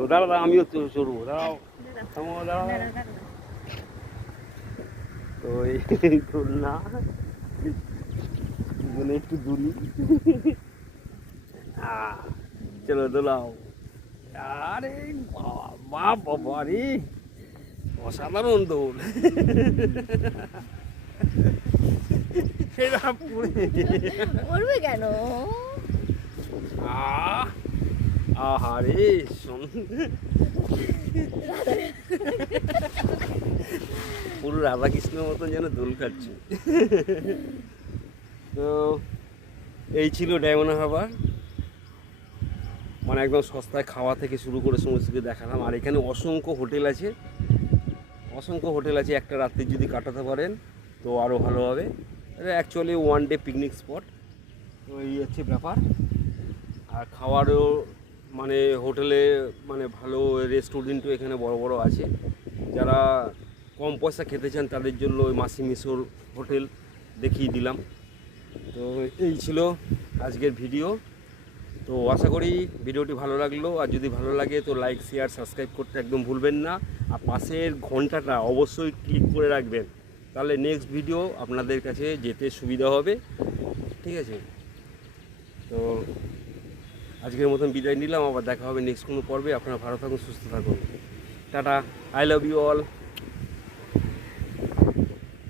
তো দাঁড়া আমিও চড়বো, দাঁড়াও থামো, দাঁড়াও। তো এই দোলনা দুজনে একটু দুলি। চলো দোলাও। আরে বাবা বাবা রে, অসাধারণ দোল। সেটা পড়বে কেন? আহারে পুরো রাধাকৃষ্ণের মতন যেন দোল খাচ্ছে। তো এই ছিল ডায়মন্ড হারবার, মানে একদম সস্তায় খাওয়া থেকে শুরু করে সমস্ত কিছু দেখালাম। আর এখানে অসংখ্য হোটেল আছে, একটা রাত্রি যদি কাটাতে পারেন তো আরও ভালো হবে। এটা actually one day picnic spot. তো এই হচ্ছে ব্যাপার। আর খাওয়ারও মানে হোটেলে মানে ভালো রেস্টুরেন্টও এখানে বড় বড় আছে। যারা কম পয়সা খেতে চান তাদের জন্য ওই মাসি মিশর হোটেল দেখিয়ে দিলাম। তো এই ছিল আজকের ভিডিও। তো আশা করি ভিডিওটি ভালো লাগলো, আর যদি ভালো লাগে তো লাইক শেয়ার সাবস্ক্রাইব করতে একদম ভুলবেন না। আর পাশের ঘন্টাটা অবশ্যই ক্লিক করে রাখবেন, তাহলে নেক্সট ভিডিও আপনাদের কাছে যেতে সুবিধা হবে। ঠিক আছে, তো আজকের মতন বিদায় নিলাম, আবার দেখা হবে নেক্সট কোনো পর্বে। আপনারা ভালো থাকুন, সুস্থ থাকুন, tata, I love you all.